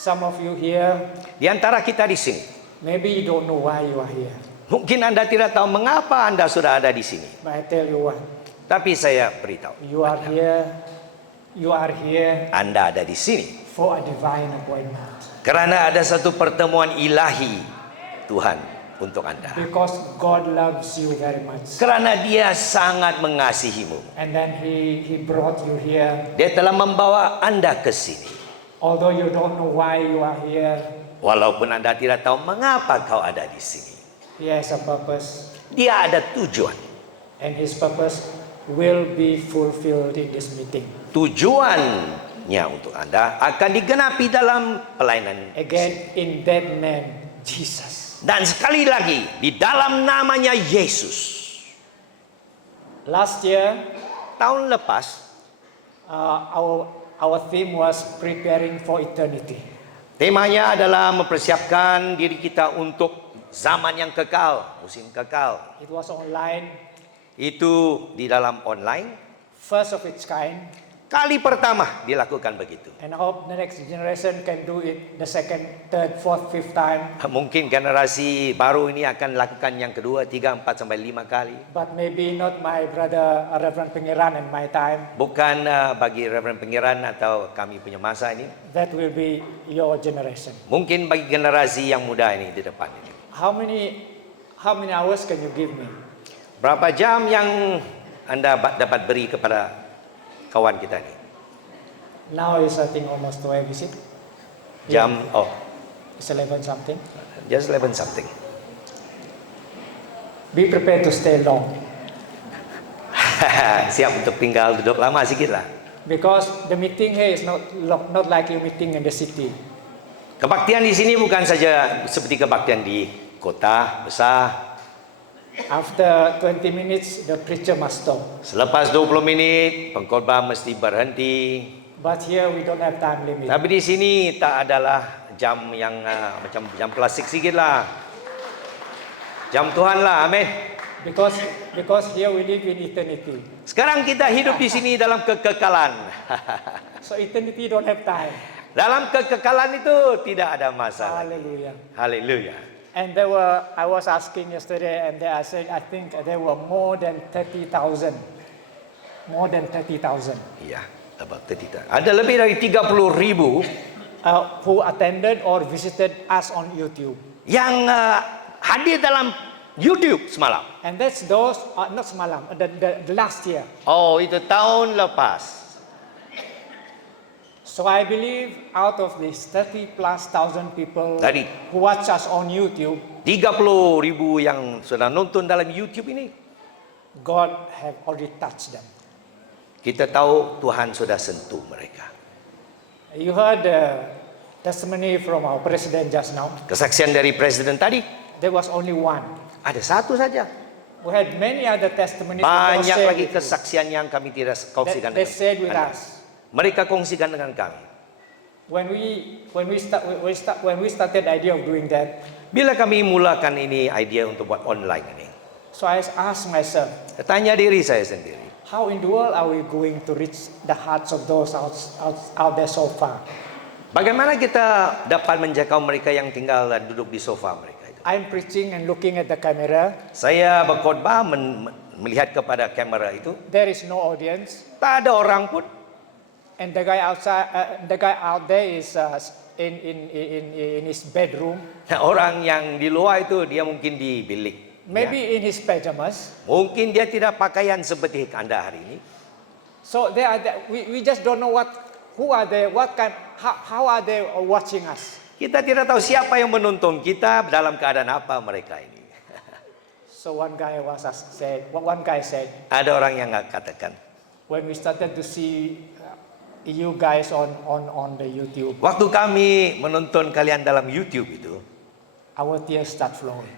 Some of you here, Di antara kita di sini, maybe you don't know why you are here. mungkin Anda tidak tahu mengapa Anda sudah ada di sini. But I tell you what, Tapi saya beritahu, you are here Anda ada di sini for a divine appointment. karena ada satu pertemuan ilahi Tuhan untuk Anda. Because God loves you very much. Karena Dia sangat mengasihimu. And then He brought you here. Dia telah membawa Anda ke sini. Although you don't know why you are here, Walaupun Anda tidak tahu mengapa kau ada di sini. He has a purpose. Dia ada tujuan. And His purpose will be fulfilled in this meeting. Tujuannya untuk Anda akan digenapi dalam pelayanan. Again, in that name, Jesus. Dan sekali lagi, di dalam namanya Yesus. Last year, Tahun lepas, our theme was preparing for eternity. temanya adalah mempersiapkan diri kita untuk zaman yang kekal, musim kekal. It was online, Itu di dalam online. first of its kind. Kali pertama dilakukan begitu. And I hope the next generation can do it the second, third, fourth, fifth time. Mungkin generasi baru ini akan lakukan yang kedua, 3, 4 sampai 5 kali. But maybe not my brother Reverend Pengiran and my time. Bukan bagi Reverend Pengiran atau kami punya masa ini. That will be your generation. Mungkin bagi generasi yang muda ini di depan ini. How many hours can you give me? Berapa jam yang Anda dapat beri kepada kawan kita ini? Now is I think almost 12, is it? Jam, It's 11 something. just 11 something. Be prepared to stay long. Siap untuk tinggal duduk lama sedikit lah. Because the meeting here is not like you meeting in the city. Kebaktian di sini bukan saja seperti kebaktian di kota besar. After 20 minutes, the preacher must stop. Selepas 20 menit, pengkhotbah mesti berhenti. But here we don't have time limit. Tapi di sini tak adalah jam yang macam jam klasik sedikit lah. Jam Tuhan lah, amin. Because here we live in eternity. Sekarang kita hidup di sini dalam kekekalan. So eternity don't have time. Dalam kekekalan itu tidak ada masalah. Hallelujah. Haleluya. And I was asking yesterday, and they are saying, I think there were more than 30,000. More than 30,000 Iya, about 30. Ada lebih dari 30,000 who attended or visited us on YouTube. yang hadir dalam YouTube semalam. And that's those, not semalam, the last year. Oh, itu tahun lepas. So I believe out of these 30+ thousand people Dari who watch us on YouTube, 30,000 yang sudah nonton dalam YouTube ini, God have already touched them. kita tahu Tuhan sudah sentuh mereka. You heard the testimony from our president just now. Kesaksian dari presiden tadi, There was only one. ada satu saja. We had many other testimonies. Banyak lagi kesaksian yang kami tidak kongsikan They dengan said with Anda. us. Mereka kongsikan dengan kami. When we started the idea of doing that, Bila kami mulakan ini idea untuk buat online ini, so I asked myself, tanya diri saya sendiri, how in the world are we going to reach the hearts of those out there so far? bagaimana kita dapat menjangkau mereka yang tinggal dan duduk di sofa mereka itu? I'm preaching and looking at the camera. Saya berkhotbah melihat kepada kamera itu, There is no audience, tak ada orang pun. and the guy out there is in his bedroom, Nah, orang yang di luar itu dia mungkin di bilik. maybe in his pajamas. Mungkin dia tidak pakaian seperti Anda hari ini. So we just don't know who are they, how are they watching us. Kita tidak tahu siapa yang menonton kita, dalam keadaan apa mereka ini. So one guy said, Ada orang yang katakan, when we started to see you guys on the YouTube, waktu kami menonton kalian dalam YouTube itu, our tears start flowing.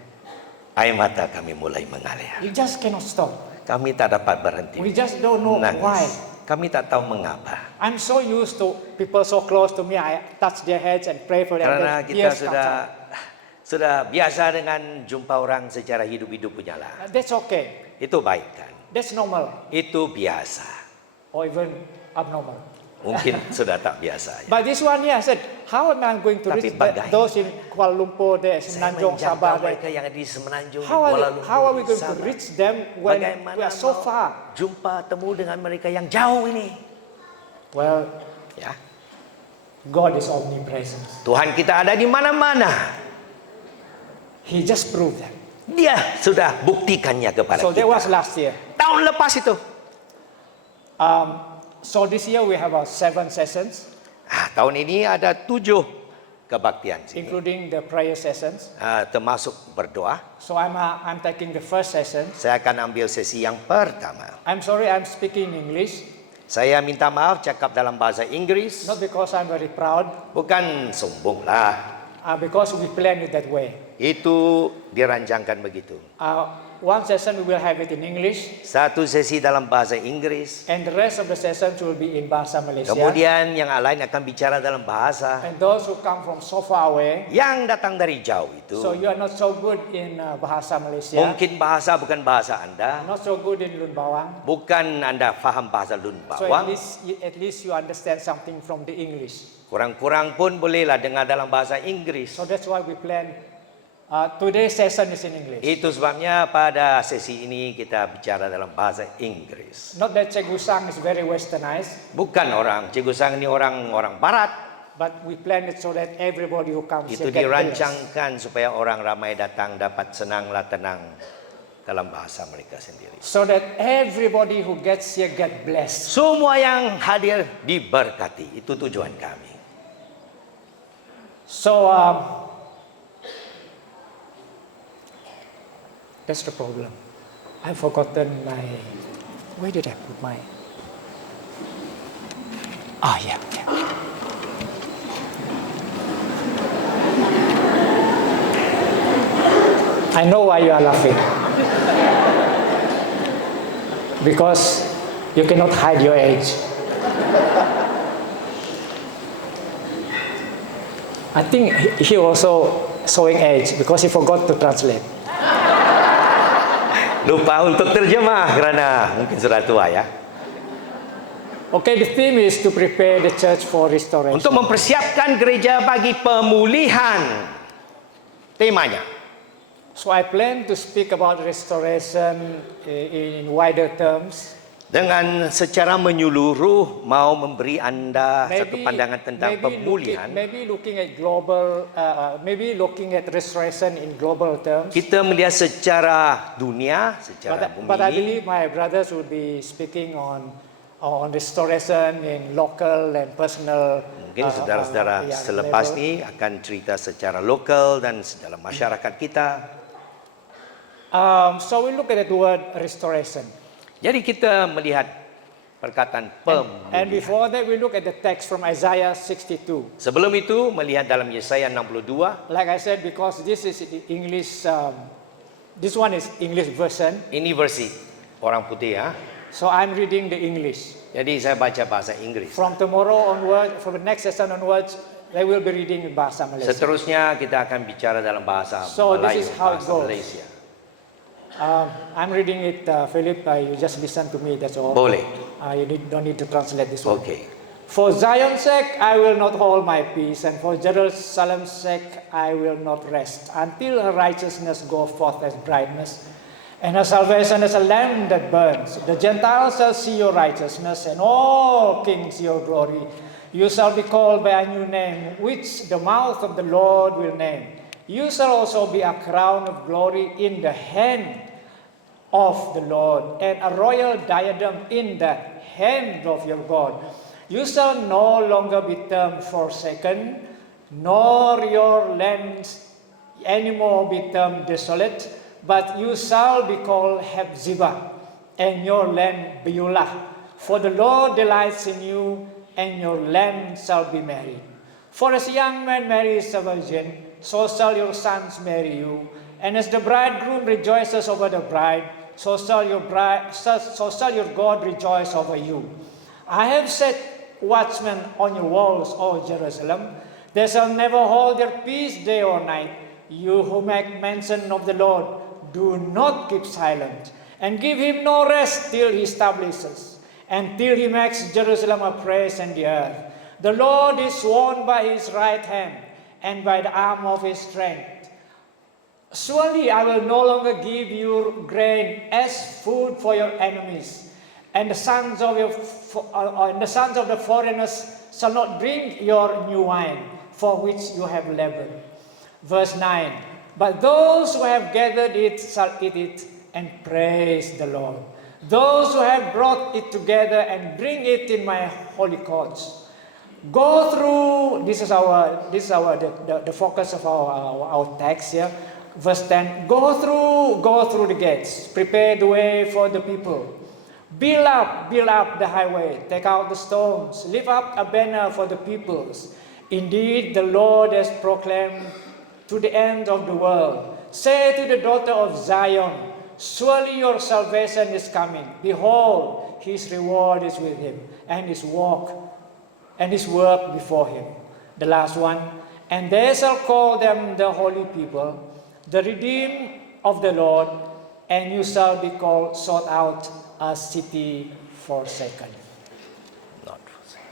air mata kami mulai mengalir. You just cannot stop. Kami tak dapat berhenti We just don't know menangis. why. Kami tak tahu mengapa. I'm so used to people so close to me. I touch their heads and pray for them. Karena The kita tears comes out. sudah biasa dengan jumpa orang secara hidup-hidup punyalah. That's okay. Itu baik kan? That's normal Itu biasa. or even abnormal. Mungkin sudah tak biasa. Ya. But this one, yeah, I said, how am I going to Tapi reach bagaimana? those in Kuala Lumpur, there, Saya Semenanjung, menjangkau Sabah, there? mereka yang ada di Semenanjung, How Kuala are, Lumpur, how are we going to Sabah. reach them when Bagaimana we are so mau far? jumpa temu dengan mereka yang jauh ini? Well, Ya, God is omnipresent. Tuhan kita ada di mana-mana. He just proved that. Dia sudah buktikannya kepada So that kita. was last year. Tahun lepas itu. So this year we have 7 sessions, Tahun ini ada 7 kebaktian sini. including the prayer sessions. Termasuk berdoa. So I'm taking the first session. Saya akan ambil sesi yang pertama. I'm sorry I'm speaking English, Saya minta maaf cakap dalam bahasa Inggris. not because I'm very proud, Bukan sombong lah. because we planned it that way. Itu dirancangkan begitu. One session we will have it in English, Satu sesi dalam bahasa Inggris. and the rest of the sessions will be in Bahasa Malaysia. Kemudian yang lain akan bicara dalam bahasa. And those who come from so far away, Yang datang dari jauh itu. so you are not so good in Bahasa Malaysia, Mungkin bahasa bukan bahasa Anda. not so good in Lun Bawang. Bukan Anda faham bahasa Lun So Bawang. at least you understand something from the English. Kurang-kurang pun bolehlah dengar dalam bahasa Inggris. So that's why we plan. Today's session is in English. Itu sebabnya pada sesi ini kita bicara dalam bahasa Inggris. Not that Cikgu Sang is very westernized, Bukan orang, Cikgu Sang ini orang barat. but we plan it so that everybody who comes Itu here get blessed. dirancangkan supaya orang ramai datang dapat senanglah tenang dalam bahasa mereka sendiri. So that everybody who gets here get blessed. Semua yang hadir diberkati. Itu tujuan kami. So that's the problem. I've forgotten where did I put my? Yeah. I know why you are laughing. Because you cannot hide your age. I think he also showing age because he forgot to translate. Lupa untuk terjemah kerana mungkin sudah tua ya. Okay, the theme is to prepare the church for restoration. Untuk mempersiapkan gereja bagi pemulihan. Temanya. So I plan to speak about restoration in wider terms. Dengan secara menyeluruh mau memberi Anda satu pandangan tentang pemulihan. Maybe looking at global, maybe looking at restoration in global terms. Kita melihat secara dunia, secara bumi But I ini. believe my brothers will be speaking on restoration in local and personal. Mungkin saudara-saudara selepas level. ini akan cerita secara lokal dan dalam masyarakat kita. So we look at the word restoration. Jadi kita melihat perkataan And pemulihan. before that, we look at the text from Isaiah 62. Sebelum itu melihat dalam Yesaya 62. Like I said, because this is the English, this one is English version. Ini versi orang putih ya. So I'm reading the English. Jadi saya baca bahasa Inggris. From tomorrow onward, from the next session onwards, they will be reading in Bahasa Malaysia. Seterusnya kita akan bicara dalam bahasa So Melayu, this is how it bahasa goes. Malaysia. I'm reading it, Philip. You just listen to me. That's all. Boleh. Don't need to translate this one. Okey. For Zion's sake, I will not hold my peace, and for Jerusalem's sake, I will not rest, until her righteousness go forth as brightness, and her salvation as a lamp that burns. The Gentiles shall see your righteousness, and all kings your glory. You shall be called by a new name, which the mouth of the Lord will name. You shall also be a crown of glory in the hand of the Lord, and a royal diadem in the hand of your God. You shall no longer be termed forsaken, nor your lands anymore be termed desolate, but you shall be called Hephzibah, and your land Beulah. For the Lord delights in you, and your land shall be married. For as a young man marries a virgin, so shall your sons marry you. And as the bridegroom rejoices over the bride, so shall your God rejoice over you. I have set watchmen on your walls, O Jerusalem. They shall never hold their peace day or night. You who make mention of the Lord, do not keep silent, and give him no rest till he establishes until he makes Jerusalem a praise in the earth. The Lord is sworn by his right hand and by the arm of his strength. Surely I will no longer give you grain as food for your enemies, and the sons of the foreigners shall not drink your new wine, for which you have labored. Verse 9, but those who have gathered it shall eat it and praise the Lord. Those who have brought it together and bring it in my holy courts. Go through, this is the focus of our text here. Verse 10, go through the gates, prepare the way for the people. Build up the highway, take out the stones, lift up a banner for the peoples. Indeed, the Lord has proclaimed to the end of the world. Say to the daughter of Zion, surely your salvation is coming. Behold, his reward is with him, and his work before him. The last one, and they shall call them the holy people, the redeemed of the Lord, and you shall be called sought out, a city forsaken. Not forsaken.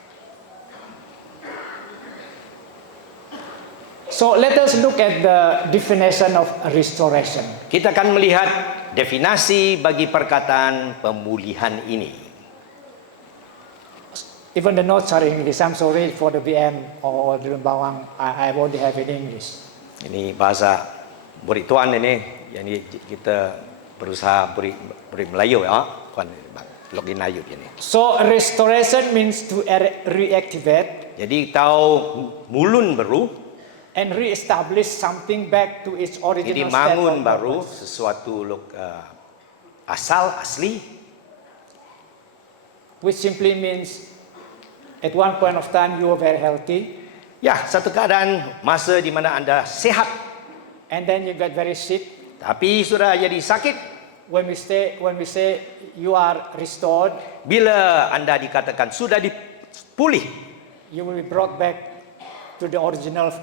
So let us look at the definition of restoration. Kita akan melihat definisi bagi perkataan pemulihan ini. Even the notes are in English. I'm sorry for the BM or the Bawang. I already have it in English. Ini bahasa murid tuan ini, yang ini kita berusaha beri Melayu ya. Tuan login Melayu ini. So restoration means to reactivate. Jadi tahu mulun baru. And re-establish something back to its original Jadi state. bangun baru sesuatu asal asli. Which simply means at one point of time you were very healthy. Ya, satu keadaan masa di mana anda sehat. And then you got very sick. Tapi sudah jadi sakit. When we say you are restored, Bila anda dikatakan sudah dipulih, you will be brought back to the original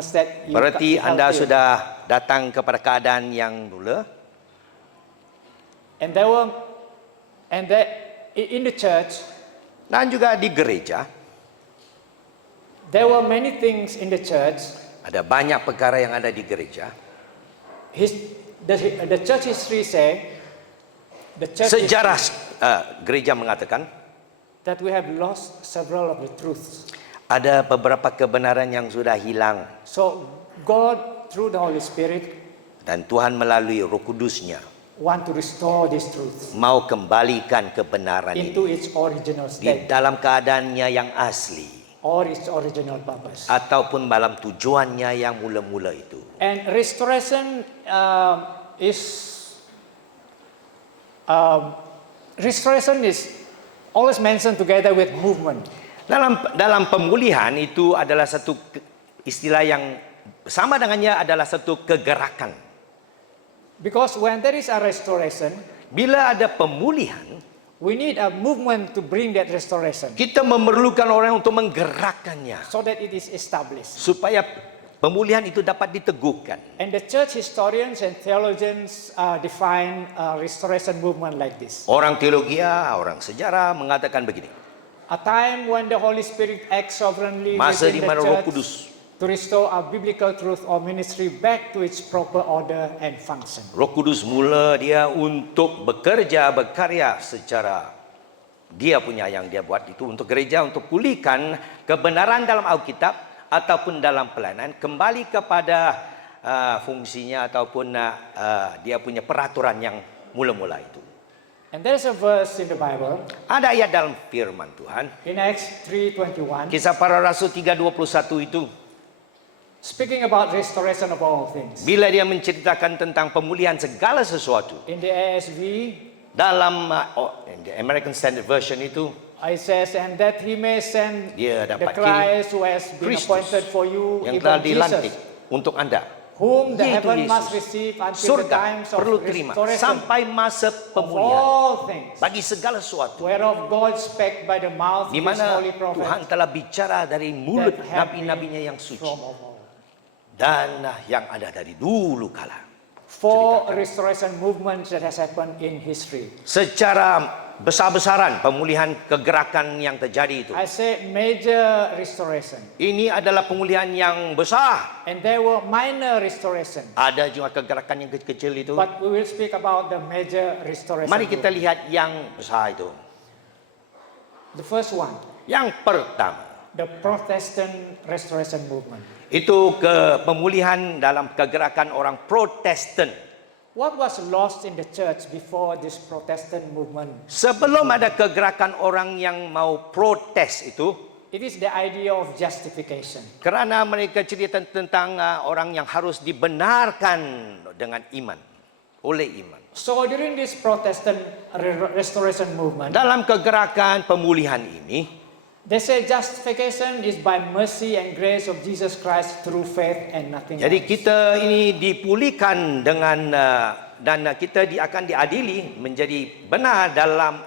state. berarti anda sudah datang kepada keadaan yang mula. And in the church, Dan juga di gereja, there were many things in the church. ada banyak perkara yang ada di gereja. The church history say, Sejarah gereja mengatakan that we have lost several of the truths. ada beberapa kebenaran yang sudah hilang. So God, through the Holy Spirit, Dan Tuhan melalui Roh Kudusnya want to restore these truths mau kembalikan kebenaran into ini its original di state dalam keadaannya yang asli, or its original purpose. ataupun dalam tujuannya yang mula-mula itu. And restoration is always mentioned together with movement. Dalam pemulihan itu adalah satu istilah yang sama dengannya adalah satu kegerakan. Because when there is a restoration, Bila ada pemulihan, we need a movement to bring that restoration kita memerlukan orang untuk menggerakkannya so that it is established. supaya pemulihan itu dapat diteguhkan. And the church historians and theologians define restoration movement like this. Orang teologi, orang sejarah mengatakan begini. A time when the Holy Spirit acts sovereignly Masa di within the mana Roh church Kudus to restore a biblical truth or ministry back to its proper order and function. Roh Kudus mula dia untuk berkarya secara dia punya yang dia buat itu untuk gereja, untuk pulihkan kebenaran dalam Alkitab ataupun dalam pelayanan kembali kepada fungsinya ataupun dia punya peraturan yang mula-mula itu. And there is a verse in the Bible Ada ayat dalam firman Tuhan, in Acts 3:21 Kisah Para Rasul 3:21 itu, speaking about restoration of all things. bila dia menceritakan tentang pemulihan segala sesuatu. In the ASV, Dalam in the American Standard Version itu, it says, and that he may send dia the dapat Christ who has been Kristus appointed for you, yang even telah dilantik Jesus, untuk anda. whom the Yaitu heaven Yesus. must receive until the Surga times of perlu terima restoration sampai masa of pemulihan all things, bagi segala sesuatu, whereof God spake by the mouth di of his mana holy prophet, Tuhan telah bicara dari mulut that have been nabi-nabinya yang suci from of old. dan yang ada dari dulu kala. Four restoration movements that has happened in history. Secara besar-besaran pemulihan kegerakan yang terjadi itu. I say major restoration. Ini adalah pemulihan yang besar. And there were minor restoration. Ada juga kegerakan yang kecil-kecil itu. But we will speak about the major restoration. Mari kita movement. lihat yang besar itu. The first one, Yang pertama, the Protestant restoration movement. itu pemulihan dalam kegerakan orang Protestan. What was lost in the church before this Protestant movement? Sebelum ada kegerakan orang yang mau protes itu, It is the idea of justification. kerana mereka cerita tentang orang yang harus dibenarkan dengan iman, oleh iman. So during this Protestant restoration movement, Dalam kegerakan pemulihan ini, they say justification is by mercy and grace of Jesus Christ through faith and nothing jadi else. kita ini dipulihkan dengan dan kita akan diadili menjadi benar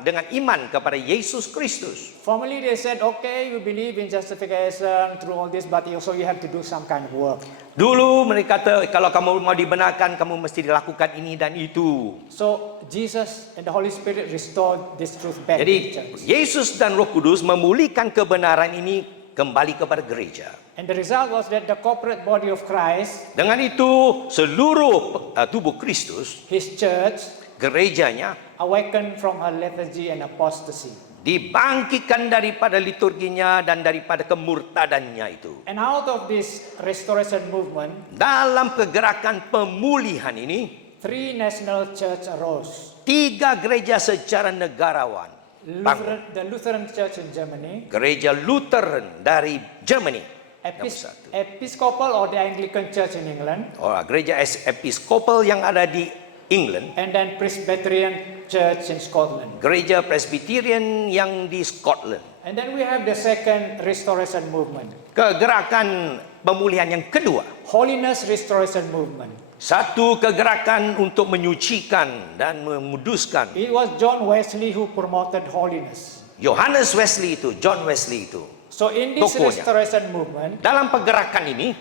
dengan iman kepada Yesus Kristus. Formerly they said, okay, you believe in justification through all this, but also you have to do some kind of work. Dulu mereka kata kalau kamu mau dibenarkan kamu mesti dilakukan ini dan itu. So Jesus and the Holy Spirit restored this truth back to the Jadi church. Yesus dan Roh Kudus memulihkan kebenaran ini kembali kepada gereja. And the result was that the corporate body of Christ, Dengan itu seluruh tubuh Kristus, His church, gerejanya awakened from her lethargy and apostasy. dibangkitkan daripada liturginya dan daripada kemurtadannya itu. And out of this restoration movement, Dalam kegerakan pemulihan ini, 3 national church arose. 3 gereja secara negarawan bangun. The Lutheran Church in Germany, Gereja Lutheran dari Germany, yang satu. Episcopal or the Anglican Church in England, Gereja Episkopal yang ada di England, and then Presbyterian Church in Scotland. Gereja Presbyterian yang di Scotland. And then we have the second restoration movement, Kegerakan pemulihan yang kedua, Holiness Restoration Movement. satu kegerakan untuk menyucikan dan memuduskan. It was John Wesley who promoted holiness. Yohanes Wesley itu, John Wesley itu. So in this Tokohnya. restoration movement, Dalam pergerakan ini,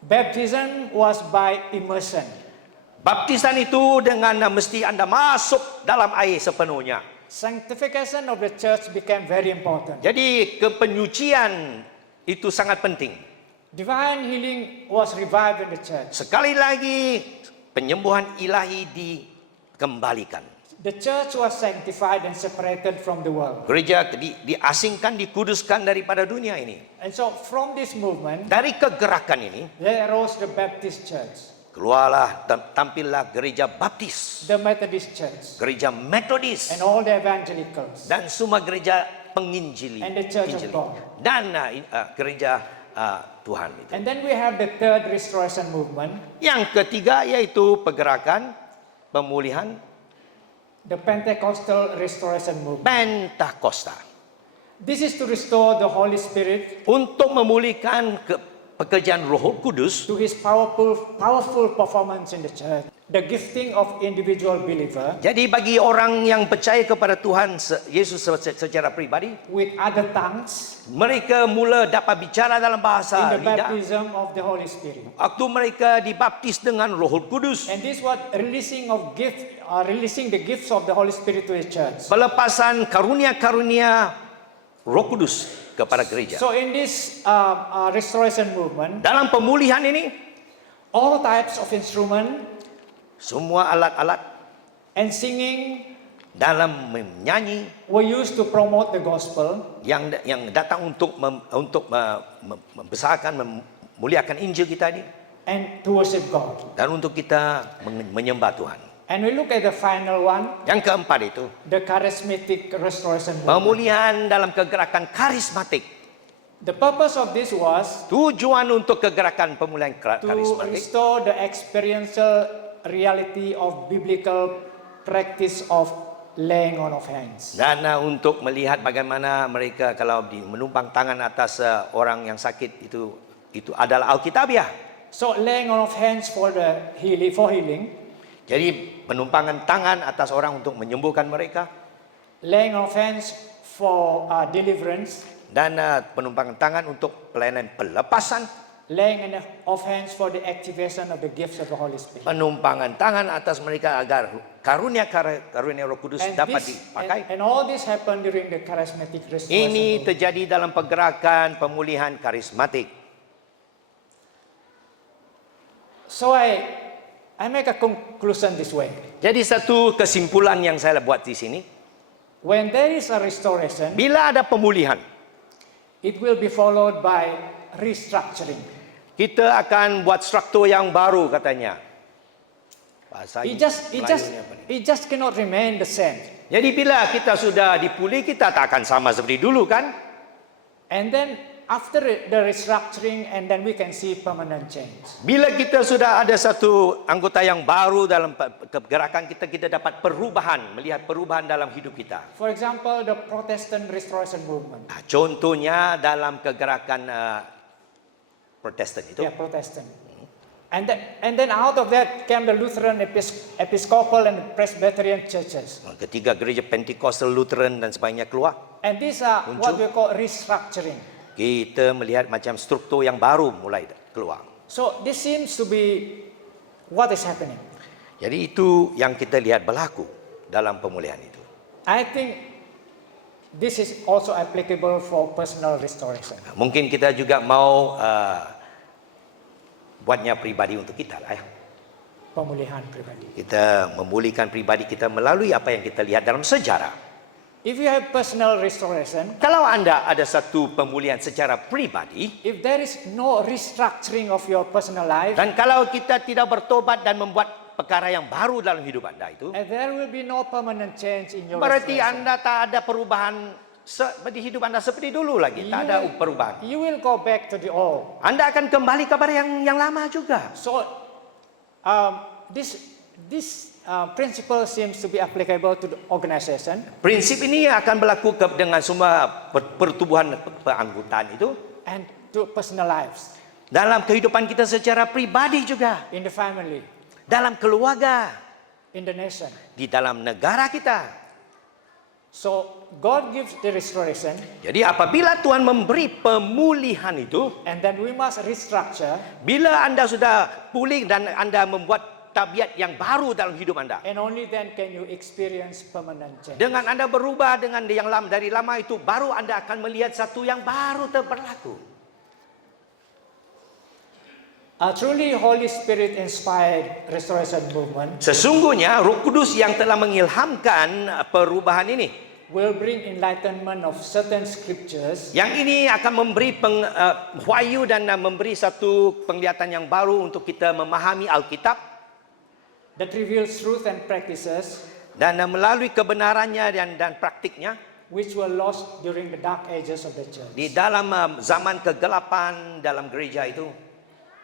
baptism was by immersion. baptisan itu dengan mesti Anda masuk dalam air sepenuhnya. Sanctification of the church became very important. Jadi kepenyucian itu sangat penting. Divine healing was revived in the church. Sekali lagi penyembuhan ilahi dikembalikan. The church was sanctified and separated from the world. Gereja diasingkan, dikuduskan daripada dunia ini. And so from this movement, Dari kegerakan ini there arose the Baptist church, keluarlah tampillah gereja Baptis, the Methodist church, gereja Metodis, and all the evangelicals, dan semua gereja penginjili, and the Church of Injili. God. Dan gereja Tuhan itu. And then we have the third restoration movement, Yang ketiga yaitu pergerakan pemulihan the Pentecostal restoration movement. Pentakosta, This is to restore the Holy Spirit untuk memulihkan pekerjaan Roh Kudus to His powerful performance in the church. The gifting of individual believer Jadi bagi orang yang percaya kepada Tuhan Yesus secara pribadi, with other tongues mereka mula dapat bicara dalam in bahasa the lidah. baptism of the Holy Spirit. Waktu mereka dibaptis dengan Roh Kudus, And this was releasing the gifts of the Holy Spirit to the church. pelepasan karunia-karunia Roh Kudus kepada gereja. So in this restoration movement, Dalam pemulihan ini, all types of instrument semua alat-alat and singing dalam menyanyi were used to promote the gospel yang datang untuk membesarkan, memuliakan Injil kita ini, and to worship God. dan untuk kita menyembah Tuhan. And we look at the final one, Yang keempat itu, the charismatic restoration movement. pemulihan dalam kegerakan karismatik. The purpose of this was Tujuan untuk kegerakan pemulihan to karismatik restore the experiential reality of biblical practice of laying on of hands. dan untuk melihat bagaimana mereka kalau menumpang tangan atas orang yang sakit itu adalah alkitabiah. So laying on of hands for healing, Jadi penumpangan tangan atas orang untuk menyembuhkan mereka, laying on of hands for deliverance, dan penumpangan tangan untuk pelayanan pelepasan, laying on of hands for the activation of the gifts of the Holy Spirit. Penumpangan tangan atas mereka agar karunia Roh Kudus dapat dipakai. And all this happened during the charismatic restoration. Ini terjadi dalam pergerakan pemulihan karismatik. So I make a conclusion this way. Jadi satu kesimpulan yang saya buat di sini, When there is a restoration, bila ada pemulihan, it will be followed by restructuring. kita akan buat struktur yang baru katanya. Bahasa It just cannot remain the same. Jadi bila kita sudah dipulih, kita tak akan sama seperti dulu kan? And then after the restructuring, and then we can see permanent change. Bila kita sudah ada satu anggota yang baru dalam kegerakan kita, kita dapat perubahan, melihat perubahan dalam hidup kita. For example, the Protestant Restoration Movement. Contohnya dalam kegerakan Protestan itu. Yeah, Protestant. And then out of that came the Lutheran, Episcopal, and Presbyterian churches. Ketiga gereja Pentecost, Lutheran dan sebagainya keluar. And these are what we call restructuring. Kita melihat macam struktur yang baru mulai keluar. So this seems to be what is happening. Jadi itu yang kita lihat berlaku dalam pemulihan itu. I think this is also applicable for personal restoration. Mungkin kita juga mau buatnya pribadi untuk kita lah ya. Pemulihan pribadi. Kita memulihkan pribadi kita melalui apa yang kita lihat dalam sejarah. If you have personal restoration, Kalau anda ada satu pemulihan secara pribadi, if there is no restructuring of your personal life, dan kalau kita tidak bertobat dan membuat perkara yang baru dalam hidup anda itu, and there will be no permanent change in your berarti restoration. anda tak ada perubahan di hidup anda seperti dulu lagi. Tak ada perubahan. You will go back to the old. Anda akan kembali kepada yang lama juga. So this principle seems to be applicable to the organization Prinsip ini akan berlaku dengan semua pertubuhan keanggotaan itu. and to personal lives, Dalam kehidupan kita secara pribadi juga. in the family, Dalam keluarga. in the nation. Di dalam negara kita. So God gives the restoration, Jadi apabila Tuhan memberi pemulihan itu, and then we must restructure, bila anda sudah pulih dan anda membuat tabiat yang baru dalam hidup anda, and only then can you experience permanent change. dengan anda berubah dengan yang lama, dari lama itu, baru anda akan melihat satu yang baru berlaku. A truly Holy Spirit inspired restoration movement Sesungguhnya Roh Kudus yang telah mengilhamkan perubahan ini, will bring enlightenment of certain scriptures yang ini akan memberi wahyu dan memberi satu penglihatan yang baru untuk kita memahami Alkitab, that reveals truth and practices dan melalui kebenarannya dan praktiknya which were lost during the dark ages of the church. di dalam zaman kegelapan dalam gereja itu.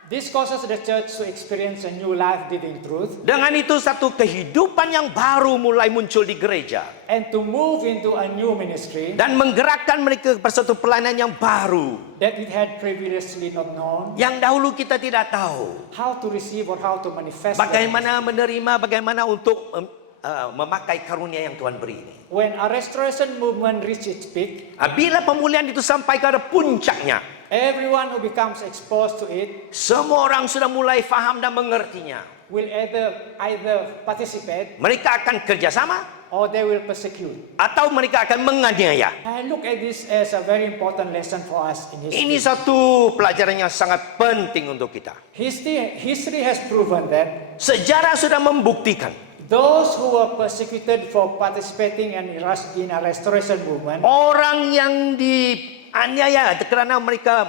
This causes the church to experience a new life-giving truth Dengan itu satu kehidupan yang baru mulai muncul di gereja and to move into a new ministry dan menggerakkan mereka kepada satu pelayanan yang baru that it had previously not known yang dahulu kita tidak tahu how to receive or how to manifest them. bagaimana menerima, bagaimana untuk memakai karunia yang Tuhan beri ini. When a restoration movement reaches its peak, Bila pemulihan itu sampai kepada puncaknya, everyone who becomes exposed to it semua orang sudah mulai faham dan mengertinya. will either participate Mereka akan kerjasama or they will persecute. atau mereka akan menganiaya. I look at this as a very important lesson for us in Ini history. satu pelajaran yang sangat penting untuk kita. History has proven that Sejarah sudah membuktikan those who were persecuted for participating in a restoration movement orang yang dianiaya kerana mereka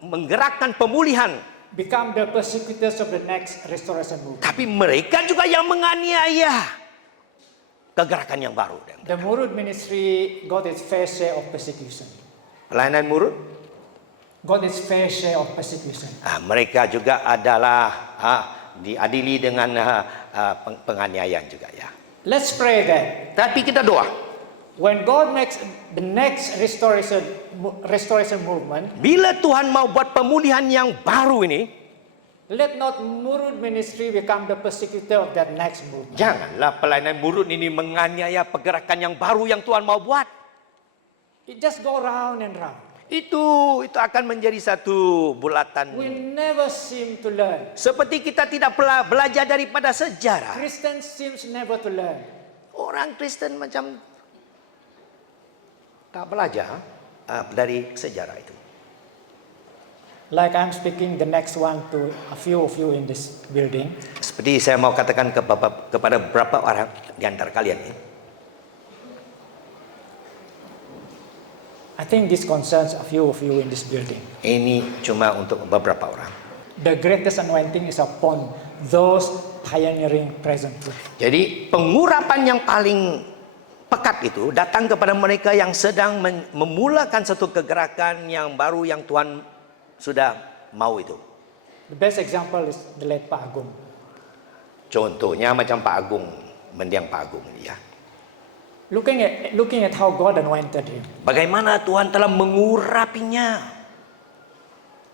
menggerakkan pemulihan, become the persecutors of the next restoration movement. tapi mereka juga yang menganiaya kegerakan yang baru. The Murud ministry got its fair share of persecution. Pelayanan murid, Got its fair share of persecution. mereka juga adalah diadili dengan penganiayaan juga ya. Let's pray that Tapi kita doa, when God makes the next restoration movement, bila Tuhan mau buat pemulihan yang baru ini, let not Murud ministry become the persecutor of that next movement. janganlah pelayanan murid ini menganiaya pergerakan yang baru yang Tuhan mau buat. It just go round and round. Itu akan menjadi satu bulatan. We never seem to learn. Seperti kita tidak pernah belajar daripada sejarah. Christians seems never to learn. Orang Kristen macam tak belajar dari sejarah itu. Like I'm speaking the next one to a few of you in this building. Seperti saya mau katakan kepada beberapa orang di antara kalian ini. I think this concerns a few of you in this building. Ini cuma untuk beberapa orang. The greatest anointing is upon those pioneering present truth. Jadi pengurapan yang paling pekat itu datang kepada mereka yang sedang memulakan satu kegerakan yang baru yang Tuhan sudah mau itu. The best example is the late Pak Agung. Contohnya macam Pak Agung, mendiang Pak Agung ya. Looking at how God anointed him. Bagaimana Tuhan telah mengurapinya.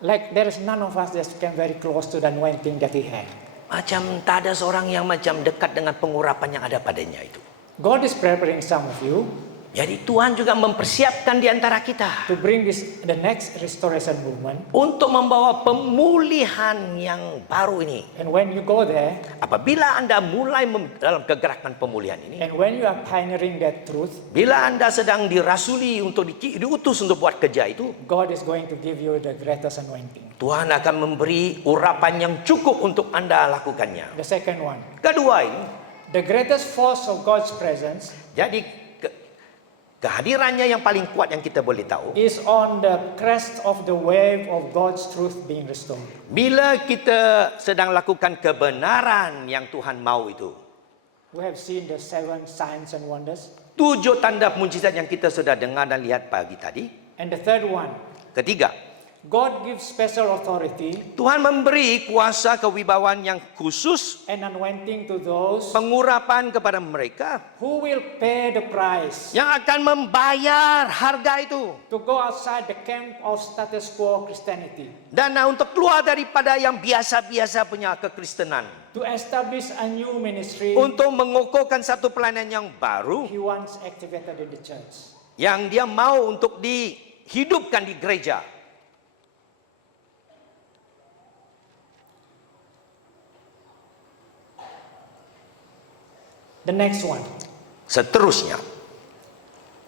Like there is none of us that came very close to the anointing that he had. Macam tak ada seorang yang macam dekat dengan pengurapan yang ada padanya itu. God is preparing some of you Jadi Tuhan juga mempersiapkan di antara kita to bring the next restoration movement. untuk membawa pemulihan yang baru ini. And when you go there, Apabila Anda mulai dalam kegerakan pemulihan ini, and when you are pioneering that truth, bila Anda sedang dirasuli untuk diutus untuk buat kerja itu, God is going to give you the greatest anointing. Tuhan akan memberi urapan yang cukup untuk Anda lakukannya. The second one, Kedua ini, the greatest force of God's presence jadi kehadirannya yang paling kuat yang kita boleh tahu, is on the crest of the wave of God's truth being restored. bila kita sedang lakukan kebenaran yang Tuhan mau itu. We have seen the 7 signs and wonders. 7 tanda mujizat yang kita sudah dengar dan lihat pagi tadi. And the third one, Ketiga, God gives special authority Tuhan memberi kuasa kewibawaan yang khusus, and anointing to those pengurapan kepada mereka who will pay the price yang akan membayar harga itu. to go outside the camp of status quo Christianity, Dan untuk keluar daripada yang biasa-biasa punya kekristenan. to establish a new ministry Untuk mengukuhkan satu pelayanan yang baru He once activated in the church. yang dia mau untuk dihidupkan di gereja. The next one, Seterusnya,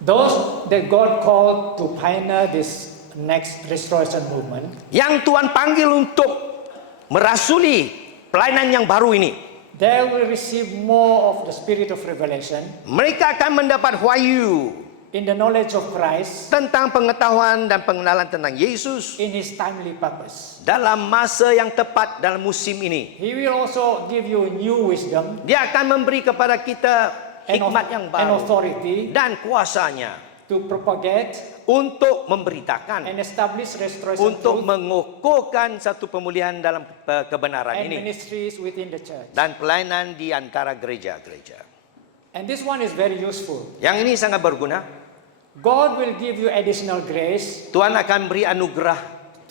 those that God called to pioneer this next restoration movement, yang Tuhan panggil untuk merasuli pelayanan yang baru ini, they will receive more of the spirit of revelation mereka akan mendapat wahyu in the knowledge of Christ tentang pengetahuan dan pengenalan tentang Yesus in His timely purpose. dalam masa yang tepat dalam musim ini. He will also give you new wisdom Dia akan memberi kepada kita hikmat yang and baru authority dan kuasanya to propagate untuk memberitakan, and establish restoration untuk truth mengukuhkan satu pemulihan dalam kebenaran and ini ministries within the church. dan pelayanan di antara gereja-gereja. And this one is very useful. Yang ini sangat berguna. God will give you additional grace Tuhan akan beri anugerah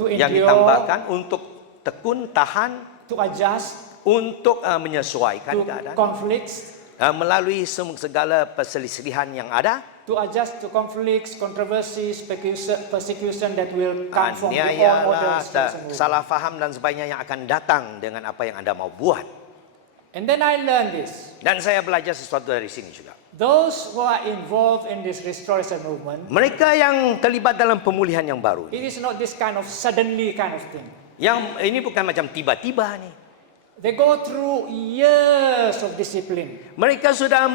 to yang endure, ditambahkan untuk tekun, tahan, to adjust untuk menyesuaikan to keadaan, conflicts, melalui segala perselisihan yang ada, to adjust to conflicts, controversies, persecution that will come from the aniaya, order restoration movement. salah faham dan sebagainya yang akan datang dengan apa yang Anda mau buat. And then I learned this. Dan saya belajar sesuatu dari sini juga. Those who are involved in this restoration movement, Mereka yang terlibat dalam pemulihan yang baru, it is not this kind of suddenly kind of thing. yang ini bukan macam tiba-tiba nih. They go through years of discipline. Mereka sudah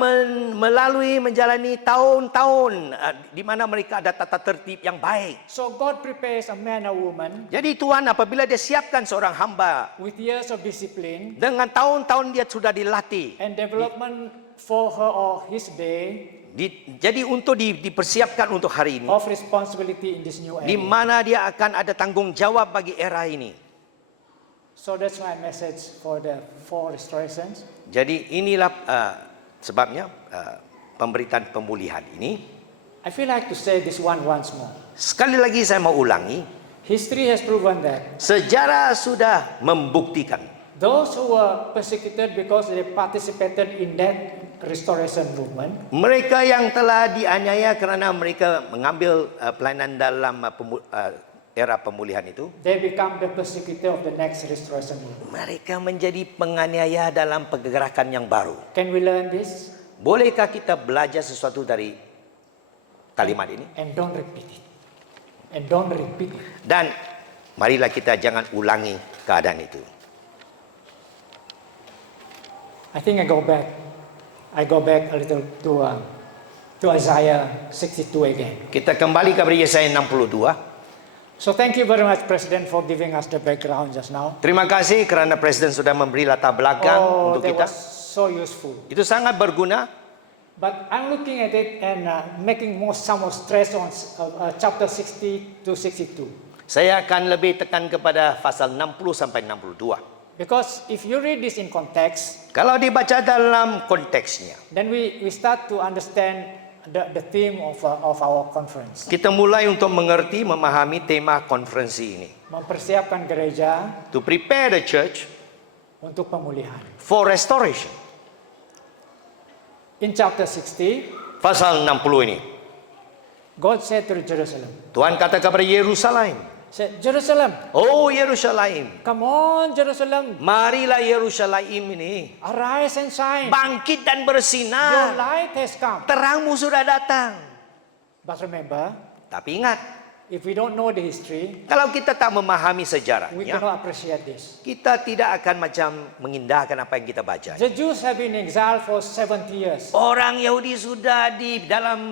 menjalani tahun-tahun di mana mereka ada tata tertib yang baik. So God prepares a man or woman Jadi Tuhan apabila dia siapkan seorang hamba with years of discipline dengan tahun-tahun dia sudah dilatih, and development for her or his day jadi untuk dipersiapkan untuk hari ini, of responsibility in this new di area. mana dia akan ada tanggung jawab bagi era ini. So that's my message for the 4 restorations. Jadi inilah sebabnya pemberitaan pemulihan ini. I feel like to say this one once more. Sekali lagi saya mau ulangi, History has proven that sejarah sudah membuktikan those who were persecuted because they participated in that restoration movement, mereka yang telah dianiaya kerana mereka mengambil pelayanan dalam era pemulihan itu, they become the persecutor of the next restoration movement. mereka menjadi penganiaya dalam pergerakan yang baru. Can we learn this? Bolehkah kita belajar sesuatu dari kalimat ini? And don't repeat it. And don't repeat it. Dan marilah kita jangan ulangi keadaan itu. I think I go back a little to Isaiah 62 again. Kita kembali kepada Yesaya 62. So thank you very much, President, for giving us the background just now. Terima kasih kerana Presiden sudah memberi latar belakang untuk that kita. was so useful. Itu sangat berguna. But I'm looking at it and making some more stress on chapter 60 to 62. Saya akan lebih tekan kepada pasal 60 sampai 62. Because if you read this in context, Kalau dibaca dalam konteksnya, then we start to understand the theme of our conference. kita mulai untuk mengerti, memahami tema konferensi ini. Mempersiapkan gereja To prepare the church untuk pemulihan. for restoration. In chapter 60, Pasal 60 ini, God said to Jerusalem, Tuhan kata kepada Yerusalem, said, Jerusalem, "Oh Yerusalem, come on Jerusalem, marilah Yerusalem ini arise and shine. bangkit dan Your bersinar. light has come. Terangmu sudah datang." But remember, Tapi ingat, if we don't know the history, kalau kita tak memahami we sejarahnya, cannot appreciate this. kita tidak akan macam mengindahkan apa yang kita baca. The Jews have been in exile for 70 years. Orang Yahudi sudah di dalam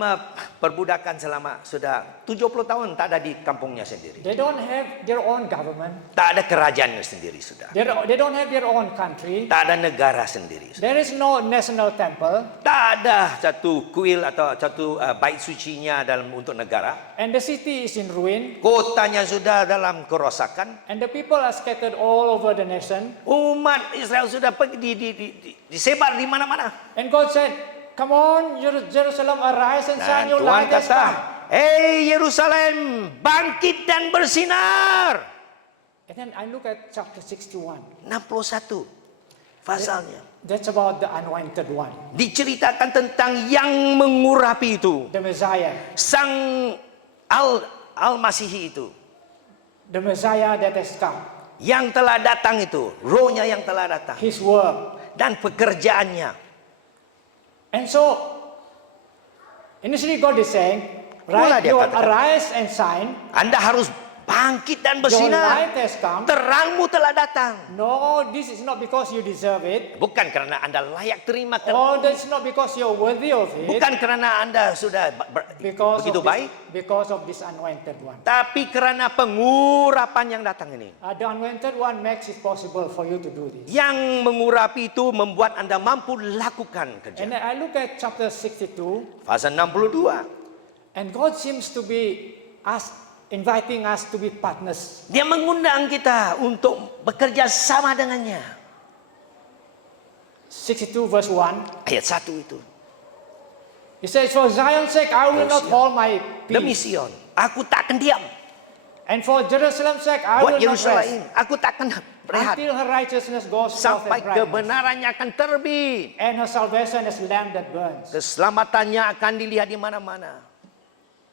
perbudakan selama sudah 70 tahun, tak ada di kampungnya sendiri. They don't have their own government. Tak ada kerajaannya sendiri sudah. They don't have their own country. Tak ada negara sendiri. There is no national temple. Tak ada satu kuil atau satu bait sucinya dalam untuk negara. And the city is in ruin. Kotanya sudah dalam kerosakan. And the people are scattered all over the nation. Umat Israel sudah pergi disebar di mana-mana. And God said, come on, Jerusalem, arise and shine. Dan Your Tuhan light has kata, come. "Hei Yerusalem, bangkit dan bersinar." And then I look at chapter 61. 61 pasalnya. That's about the anointed one, Diceritakan tentang yang mengurapi itu. the Messiah. Sang Al-Masihi itu. The Messiah that has come. Yang telah datang itu. Rohnya yang telah datang. His work. Dan pekerjaannya. And so, initially God is saying, Mula right, dia you katakan, arise and shine. Anda harus bangkit dan Your bersinar. light has come. Terangmu telah datang. No, this is not because you deserve it. Bukan kerana Anda layak terima. Or that's not because you're worthy of it. Bukan kerana Anda sudah begitu baik. Because of this anointed one. Tapi kerana pengurapan yang datang ini. The anointed one makes it possible for you to do this. Yang mengurapi itu membuat Anda mampu lakukan kerja. And I look at chapter 62, Pasal 62. and God seems to be inviting us to be partners. Dia mengundang kita untuk bekerja sama dengannya. 62 verse 1. Ayat 1 itu. He says, for Zion's sake, I will not hold my Demi peace. Sion, aku tak akan diam. And for Jerusalem's sake, I Buat will not rest Yerusalem, aku tak akan berehat. until her righteousness goes forth Sampai as brightness, kebenarannya akan terbit. and her salvation as a lamp that burns. Keselamatannya akan dilihat di mana-mana.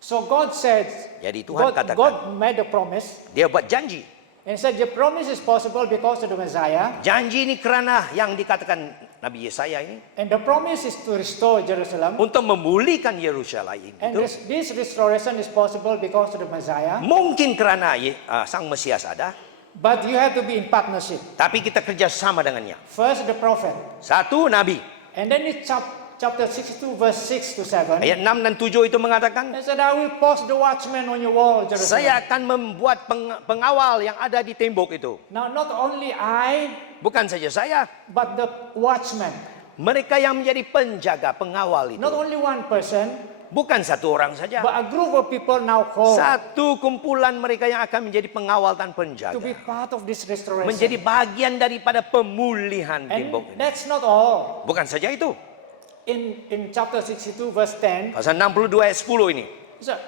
So God said, Jadi Tuhan katakan, God made a promise, dia buat janji. and said the promise is possible because of the Messiah, Janji ini kerana yang dikatakan Nabi Yesaya ini. and the promise is to restore Jerusalem. Untuk memulihkan Yerusalem And itu. this restoration is possible because of the Messiah, Mungkin kerana Sang Mesias ada. but you have to be in partnership. Tapi kita kerja sama dengannya. First the prophet, Satu, Nabi. and then it's chapter 62 verse 6 to 7. Ayat 6 dan 7 itu mengatakan, He said, I will post the watchman on your wall, Jerusalem. saya akan membuat pengawal yang ada di tembok itu. Now not only I, Bukan saja saya. but the watchman. Mereka yang menjadi penjaga, pengawal itu. Not only one person, Bukan satu orang saja. but a group of people now called Satu kumpulan mereka yang akan menjadi pengawal dan penjaga. to be part of this restoration. Menjadi bagian daripada pemulihan And tembok ini. that's not all. Bukan saja itu. In chapter 62 verse 10, Pasal 62 ayat 10 ini. he said,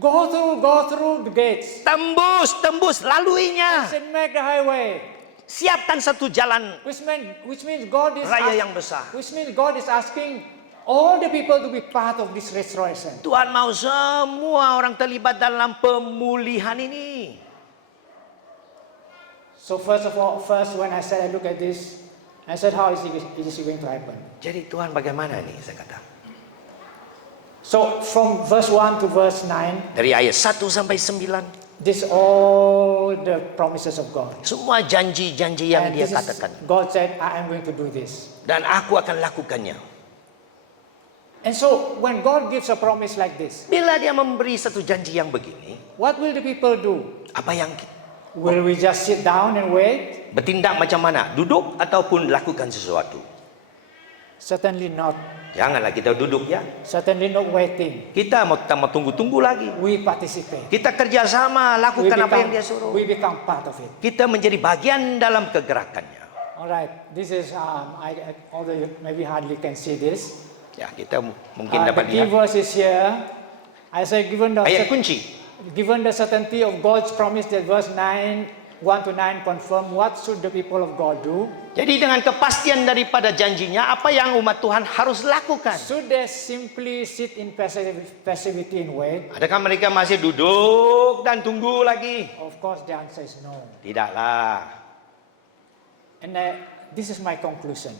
go through the gates. Tembus, laluinya. He said, make the highway. siapkan satu jalan which means God is raya yang besar. which means God is asking all the people to be part of this restoration. Tuhan mau semua orang terlibat dalam pemulihan ini. So first when I said I look at this, I said how is it going to happen? Jadi Tuhan bagaimana nih saya kata. So from verse 1 to verse 9, Dari ayat 1 sampai 9. this all the promises of God. Semua janji-janji yang And dia this is- katakan. God said, I am going to do this. Dan aku akan lakukannya. And so when God gives a promise like this, Bila dia memberi satu janji yang begini, what will the people do? apa yang Will we just sit down and wait? bertindak macam mana? Duduk ataupun lakukan sesuatu? Certainly not. Janganlah kita duduk ya. Certainly not waiting. Kita mau tunggu-tunggu lagi. We participate. Kita kerjasama, lakukan apa yang dia suruh. we become part of it. Kita menjadi bagian dalam kegerakannya. All right. This is, although you maybe hardly can see this. Ya, kita mungkin The dapat key lihat. verse is here. I say, given Ayat kunci. the certainty of God's promise that verse 9, 1 to 9 confirm, what should the people of God do? Jadi dengan kepastian daripada janjinya, apa yang umat Tuhan harus lakukan? Should they simply sit in passivity and wait? Adakah mereka masih duduk dan tunggu lagi? Of course, the answer is no. Tidaklah. And this is my conclusion.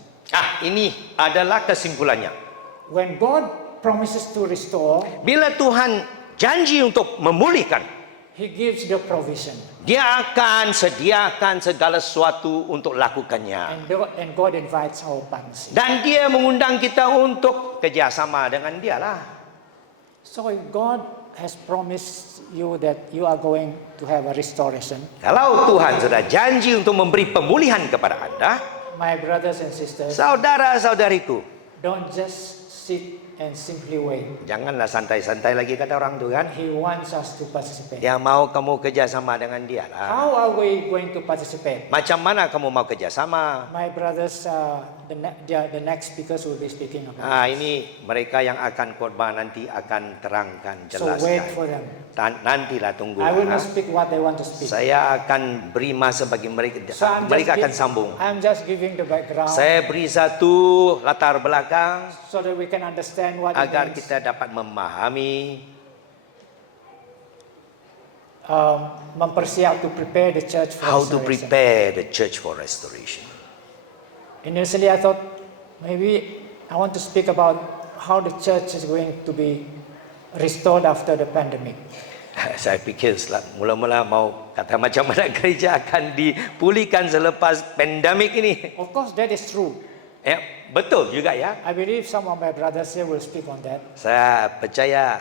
Ini adalah kesimpulannya. When God promises to restore, Bila Tuhan janji untuk memulihkan, He gives the provision. Dia akan sediakan segala sesuatu untuk lakukannya. And God invites our partnership. Dan dia mengundang kita untuk kerjasama dengan dia lah. So if God has promised you that you are going to have a restoration, Kalau Tuhan sudah janji untuk memberi pemulihan kepada anda, my brothers and sisters, saudara-saudariku, don't just sit and simply wait. janganlah santai-santai lagi kata orang tu kan. He wants us to participate. Dia mau kamu kerjasama dengan dia lah. How are we going to participate? Macam mana kamu mau kerjasama? My brothers, the next speakers will be speaking about Ini mereka yang akan khotbah nanti akan terangkan So wait jelaskan. for them. Nantilah tunggu. I will not speak what they want to speak. Saya akan beri masa bagi mereka. So Mereka akan sambung. I'm just giving the background Saya beri satu latar belakang so that we can understand what it agar means. kita dapat memahami, To prepare the church for how to restoration. prepare the church for restoration. Initially, I thought maybe I want to speak about how the church is going to be restored after the pandemic. Saya fikir mula-mula mau kata macam mana gereja akan dipulihkan selepas pandemik ini. Of course, that is true. Betul juga ya. I believe some of my brothers here will speak on that. Saya percaya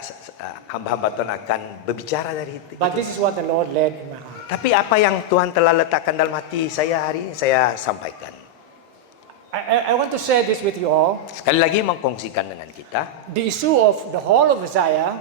hamba-hamba Tuhan akan berbicara dari itu. But this is what the Lord led in my heart. Tapi apa yang Tuhan telah letakkan dalam hati saya hari ini, saya sampaikan. I want to share this with you all. Sekali lagi mengkongsikan dengan kita. The issue of the whole of Isaiah,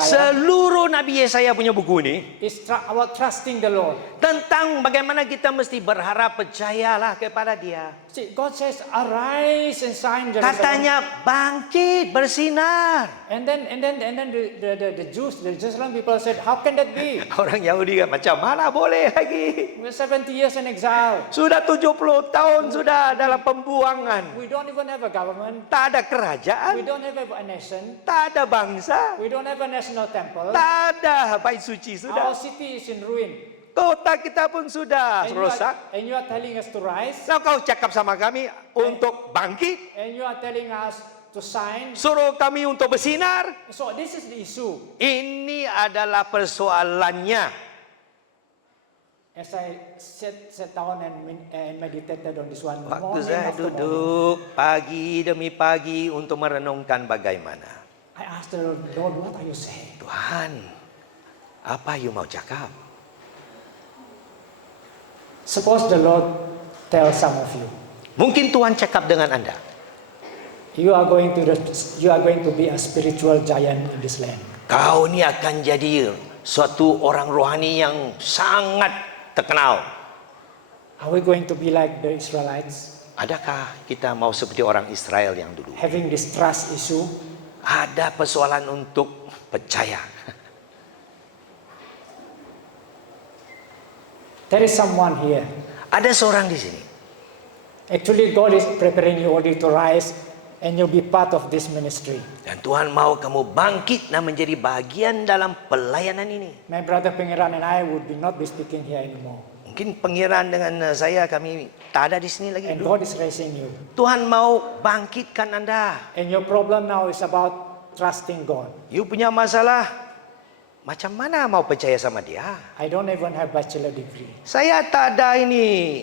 Seluruh Nabi Yesaya punya buku ini is about trusting the Lord. tentang bagaimana kita mesti berharap, percayalah kepada Dia. See, God says, "Arise and shine, Jerusalem." Katanya bangkit, bersinar. And then the Jews, the Jerusalem people said, "How can that be? Orang Yahudi kan macam mana boleh lagi? We're 70 years in exile. Sudah 70 tahun sudah dalam pembuangan. We don't even have a government. Tak ada We kerajaan, don't have a nation. tak ada bangsa, We don't have a national temple. tak ada bait suci Our sudah. city is in ruin. Kota kita pun sudah And rosak. you are telling us to rise. Nah, kau cakap sama kami untuk bangkit, And you are telling us to shine. suruh kami untuk bersinar. So this is the issue. Ini adalah persoalannya. As I sat down and meditated on this one, Waktu morning saya after morning, duduk pagi demi pagi untuk merenungkan bagaimana. I asked the Lord, what are you saying? Tuhan, apa you mau cakap? Suppose the Lord tells some of you, Mungkin Tuhan cakap dengan Anda. you are going to be a spiritual giant in this land. Kau ni akan jadi suatu orang rohani yang sangat terkenal. Are we going to be like the Israelites, Adakah kita mau seperti orang Israel yang dulu? having this trust issue? Ada persoalan untuk percaya. There is someone here. Ada seorang di sini. Actually, God is preparing you already to rise and you'll be part of this ministry. Dan Tuhan mau kamu bangkit dan menjadi bagian dalam pelayanan ini. My brother Pengiran and I would not be speaking here anymore. Mungkin pengiran dengan saya kami tak ada di sini lagi. And God is raising you. Tuhan mau bangkitkan Anda. And your problem now is about trusting God. You punya masalah, macam mana mau percaya sama Dia? I don't even have bachelor degree. Saya tak ada ini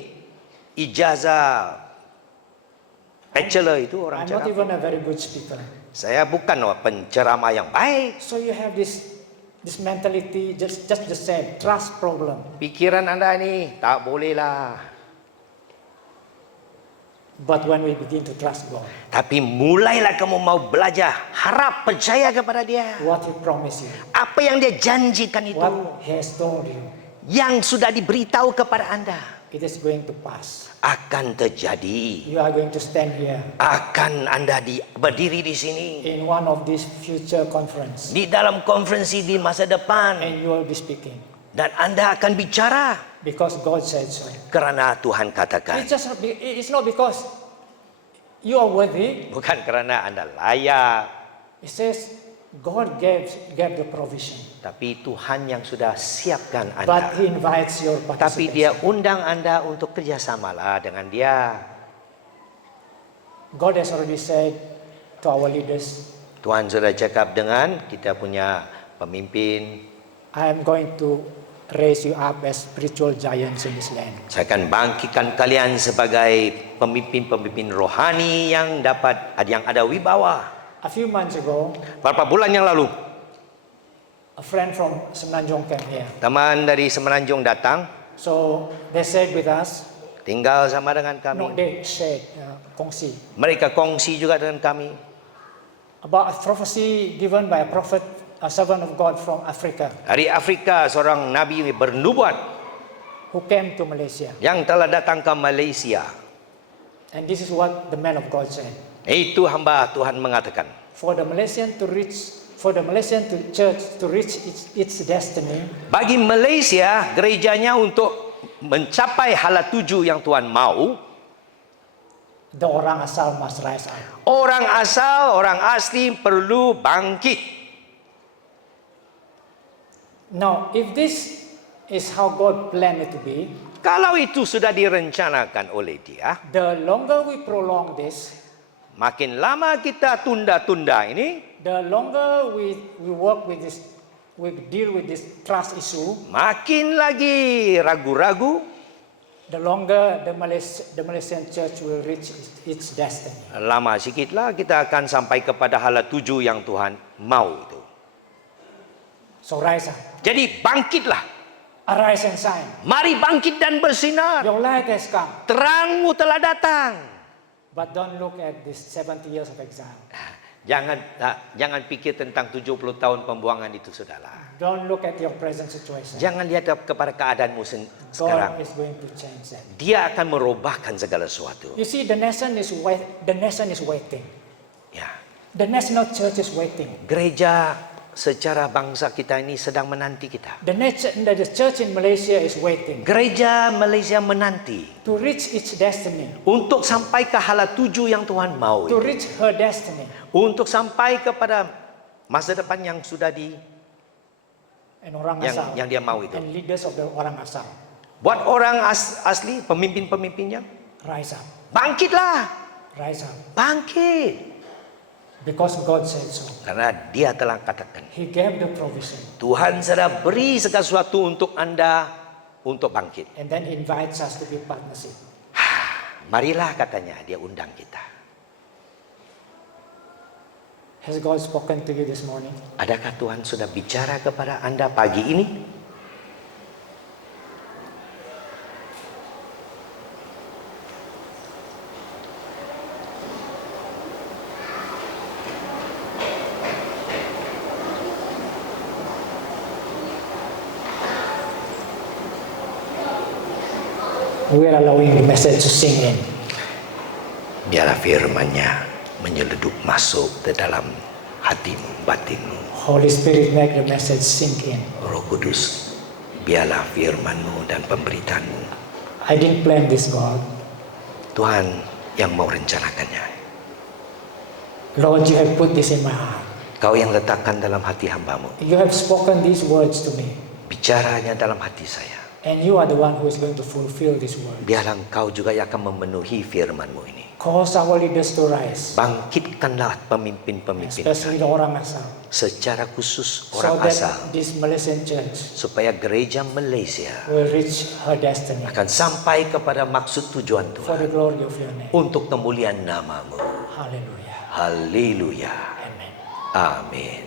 ijazah bachelor itu orang I'm not cakap. even a very good speaker. Saya bukan penceramah yang baik. So you have this mentality, just the same, trust problem. Pikiran Anda ini tak bolehlah. But when we begin to trust God, Tapi mulailah kamu mau belajar, harap percaya kepada Dia. what He promised you, Apa yang Dia janjikan itu, what He has told you, yang sudah diberitahu kepada Anda, it is going to pass. akan terjadi. You are going to stand here Akan Anda berdiri di sini, in one of these future conference, di dalam konferensi di masa depan, and you will be speaking dan Anda akan bicara because God said so. kerana Tuhan katakan. It's not because you are worthy. Bukan kerana Anda layak, It says God gave the provision, tapi Tuhan yang sudah siapkan but Anda. He invites your Tapi Dia participation. undang Anda untuk kerjasamalah dengan Dia. God has already said to our leaders, Tuhan sudah cakap dengan kita punya pemimpin, I am going to raise you up as spiritual giants in this land. saya akan bangkitkan kalian sebagai pemimpin-pemimpin rohani yang ada wibawa. A few months ago, Beberapa bulan yang lalu, a friend from Semenanjung came here. teman dari Semenanjung datang, So they said with us, tinggal sama dengan no, kami. they shared, kongsi, Mereka kongsi juga dengan kami about a prophecy given by a prophet, a servant of God from Africa, dari Afrika, seorang nabi bernubuat who came to Malaysia. yang telah datang ke Malaysia. And this is what the man of God said. Itu hamba Tuhan mengatakan, For the Malaysian church to reach its destiny, bagi Malaysia, gerejanya untuk mencapai hala tuju yang Tuhan mau, the orang asal must rise up. orang asal, orang asli perlu bangkit. Now, if this is how God planned it to be, Kalau itu sudah direncanakan oleh Dia, the longer we prolong this, makin lama kita tunda-tunda ini, the longer we work with this, we deal with this trust issue, makin lagi ragu-ragu, the longer the Malaysian church will reach its destiny. lama sikitlah kita akan sampai kepada hala tuju yang Tuhan mau itu. So rise up, Jadi bangkitlah. arise and shine. Mari bangkit dan bersinar. Your light has come, Terangmu telah datang. but don't look at this 70 years of exile. Jangan pikir tentang 70 tahun pembuangan itu, sudahlah. Don't look at your present situation. Jangan lihat kepada keadaanmu sekarang. God is going to change that. Dia akan merubahkan segala sesuatu. You see, the nation is waiting. Ya. The national church is waiting. Gereja secara bangsa kita ini sedang menanti kita. The church in Malaysia is waiting Gereja Malaysia menanti to reach its destiny, untuk sampai ke hala tuju yang Tuhan mau. to reach her destiny. Untuk sampai kepada masa depan yang sudah And orang asal, yang dia mau itu. and leaders of the orang asal, Buat orang asli, pemimpin-pemimpinnya, rise up, bangkitlah. rise up, Bangkit. because God said so. Karena Dia telah katakan, He gave the provision, Tuhan sudah beri segala sesuatu untuk Anda untuk bangkit. and then invites us to be partnership. Marilah katanya, Dia undang kita. Has God spoken to you this morning? Adakah Tuhan sudah bicara kepada Anda pagi ini? We are allowing the message to sink in. Biarlah firman-Nya menyeludup masuk ke dalam hatimu, batinmu. Holy Spirit, make the message sink in. Roh Kudus, Biarlah firman-Mu dan pemberitaan-Mu. I didn't plan this, God. Tuhan yang mau rencanakannya. Lord, you have put this in my heart. Kau yang letakkan dalam hati hamba-Mu. You have spoken these words to me. Bicaranya dalam hati saya. And you are the one who is going to fulfill these words. Biarlah Engkau juga yang akan memenuhi firman-Mu ini. Cause our leaders to rise. Bangkitkanlah pemimpin-pemimpin Especially the orang asal. secara khusus So orang that asal, this Malaysian church supaya gereja Malaysia will reach her destiny. akan sampai kepada maksud tujuan For Tuhan the glory of your name. untuk kemuliaan nama-Mu. Hallelujah. Haleluya. Amen. Amin.